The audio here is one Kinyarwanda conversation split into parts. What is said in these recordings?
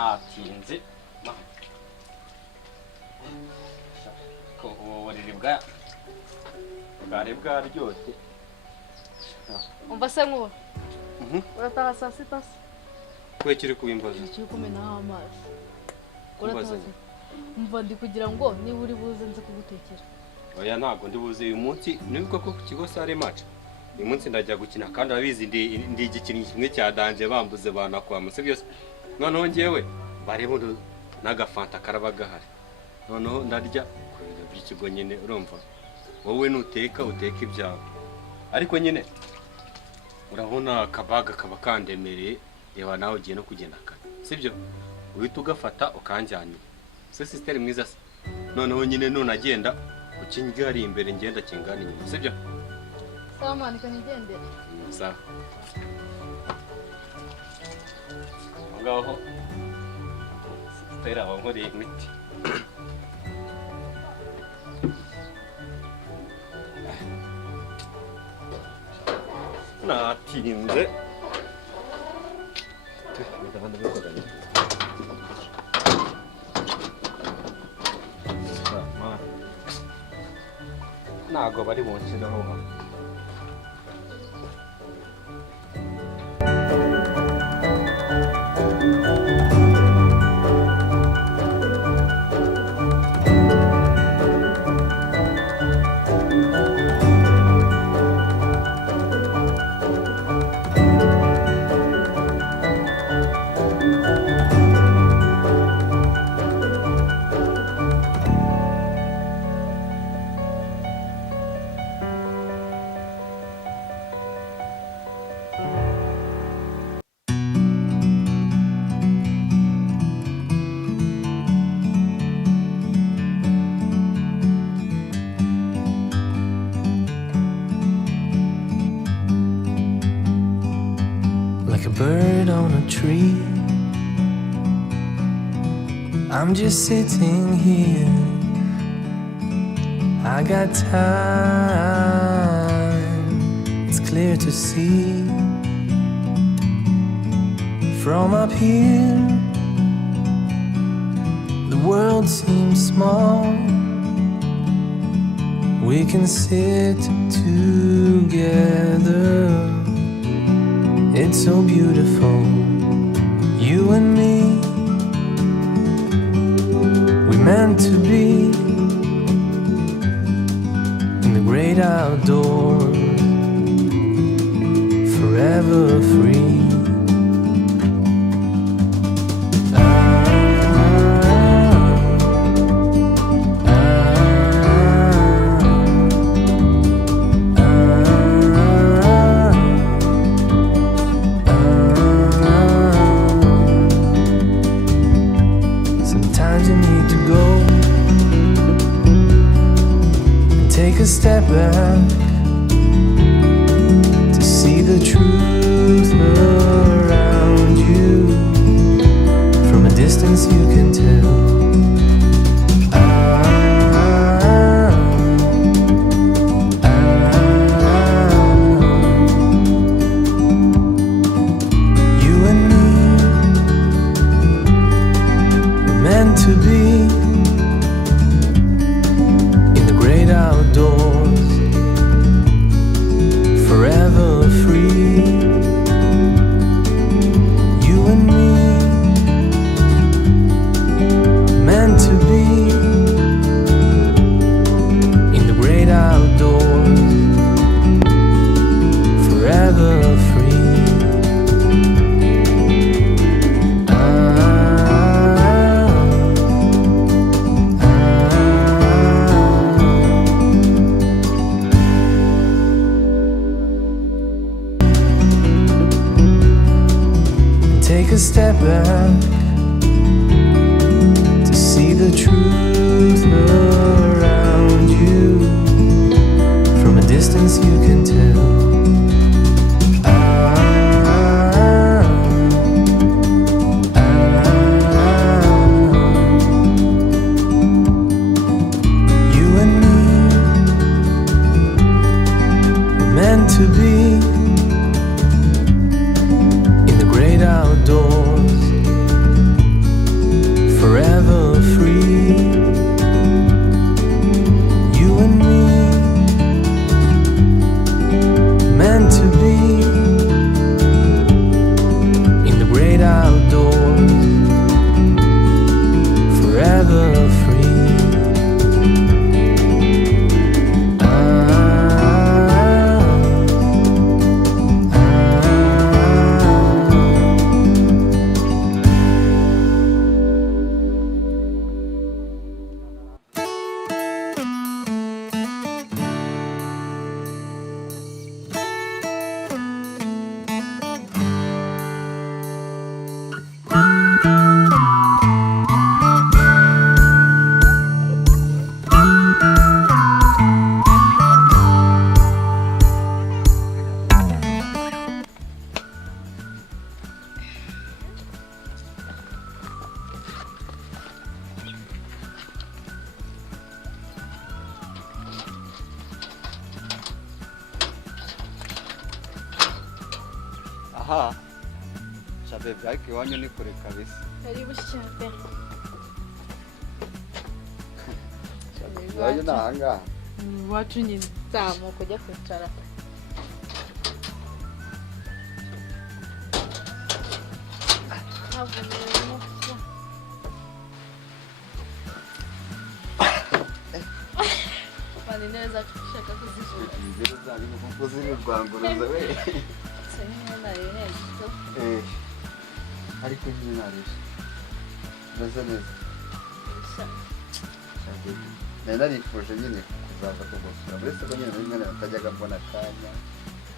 natinze ko uburiri bwari bwaryoshye. Umva se nk'ubu urataha saa sita se kwe kiri kubimbaza kiri kumenaho amazi urataha umva ndi kugira ngo niba uri buze nze kugutekera. Oya ntabwo ndi buze uyu munsi nibwo ko ku kigo sare match uyu munsi ndajya gukina kandi abizi ndi igikinnyi kimwe cya danje bambuze banakwama se byose noneho ngewe barebo n'agafanta karaba gahari noneho ndarya kubera by'ikigo nyine urumva wowe nuteka ibyawe ariko nyine urabona akabaga kaba kandemereye reba nawe ugiye no kugenda kare sibyo uhita ugafata ukanjyanira se sister mwiza se noneho nyine none agenda ukinjye imbere ngenda kingana inyuma sibyo sawa mani kanyigendera sawa ngaho sister abankoreye imiti natinze ntabwo bari bunshyiraho like a bird on a tree. I'm just sitting here. I got time, it's clear to see. From up here, the world seems small. We can sit together. It's so beautiful, you and me. We meant to be in the great outdoors, forever free. Take a step back to see the truth around you. From a distance you can tell. You and me were meant to be outdoors, forever free. You and me, meant to be in the great outdoors, forever free. Take a step back to see the truth around you. From a distance you can tell. You and me were meant to be outdoors, aha shabe ariko iwanyu ni kure kabisa karibu shabe iwanyu ni ahangaha iwacu nyine zamuka ujya kwicara Mani neza ushaka kuzijura nziza ni kuko ziri rwanguruza we nyine nareheje ariko nyine narisha neza neza nari narifuje nyine kuzaza kugusura uretse ko nyine rimwe natajyaga mbona akanya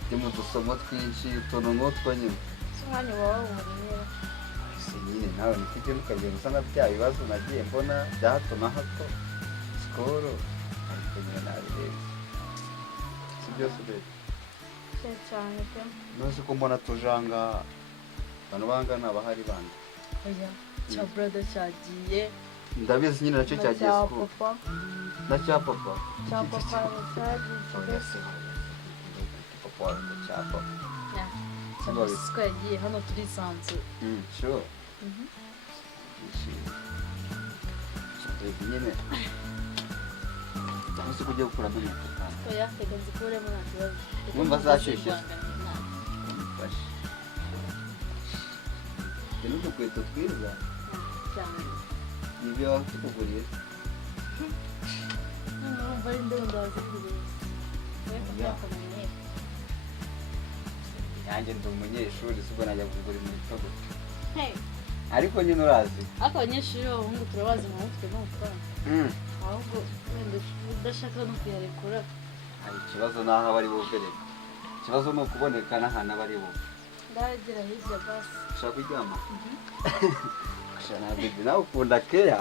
ndi mu dusomo twinshi utuntu nk'utwo nyine si umwanya uba wawubonye si nyine nawe niko ugenda ukagenda usa nka bya bibazo nagiye mbona bya hato na hato sikoro ariko nyine nabireba si byose ureba cyane pe ntuzi ko mbona tujanga abantu bangana abahari bandi oya cya brother cyagiye ndabizi nyine nacyo cyagiye sikoro na cya papa cyagiye papa wawe cya papa cyabasiko yagiye hano turisanzwe sure nyine ntuzi ko ugiye gukuramo inkweto oya reka nzikuremo nta kibazo numva zashyushye mfashe ni udukweto twiza cyane nibyo waba tukuguriye numva ari ndabo ndaziguriye nanjye ndi umunyeshuri sibwo najya kugura inkweto gusa ariko nyine urazi ariko abanyeshuri b'abahungu turabazi mu mutwe n'amafaranga ahubwo wenda udashaka no kuyarekura hari ikibazo n'aho aba ari buverere ikibazo ni ukuboneka n'ahantu aba ari buve ndagera hirya basi ushaka kuryama na bibi nawe ukunda keya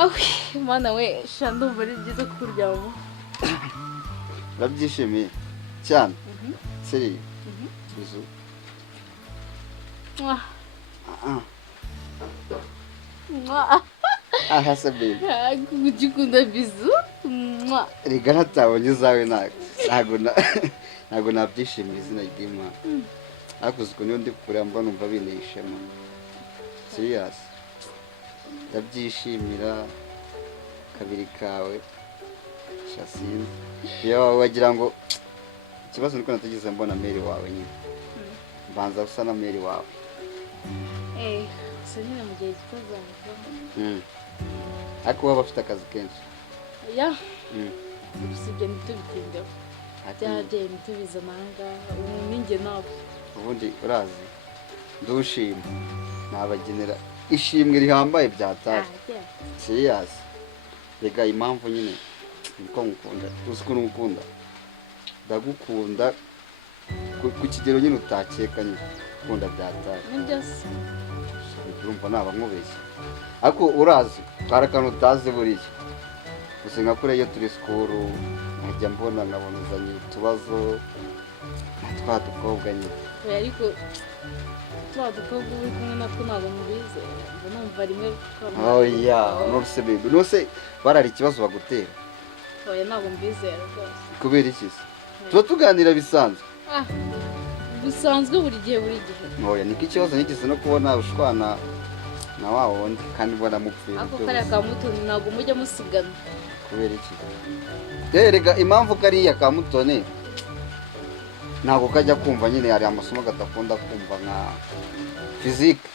awe mana we sha ndumva ari byiza kuryama urabyishimiye cyane seriye bizu aha se baby ugikunda bizu rega natabonye izawe ntabwo nabyishimira izina ry'Imana ariko uzi ukuntu iyo ndi kureba mbona numva binteye ishema serious ndabyishimira kabiri kawe shasine iyo wagira ngo ikibazo niko natagize mbona mail wawe nyine mbanza usa na mail wawe gusa nyine mu gihe kitazamuvamo ariko waba afite akazi kenshi ya gusa ibyo ntitubitindeho byabyaye ntitubizana ahangaha ubu ninjye nawe ubundi urazi ndushima nabagenera ishimwe rihambaye byatari serious rega impamvu nyine niko ngukunda uzi ukuntu ngukunda ndagukunda ku kigero nyine utakeka nyine ukunda byatari nibyo se urumva naba nkubeshye ariko urazi kari akantu utazi buriya gusa nka kuriya iyo turi sikuru nkajya mbona nkabona uzanye utubazo na twa dukobwa nyine ariko twa dukobwa uri kumwe natwo ntabwo mubize ngo numva rimwe oya nurse baby nose barari ikibazo bagutera oya ntabwo mbizera rwose kubera iki se tuba tuganira bisanzwe bisanzwe buri gihe oya niko ikibazo nigeze no kubona ushwana na wa wundi kandi mbona mupfuye ako kariya ka mutoni ntabwo mujya musigana kubera iki rega impamvu kariya ka mutoni ntabwo kajya kumva nyine hari amasomo gatakunda kumva nka fizike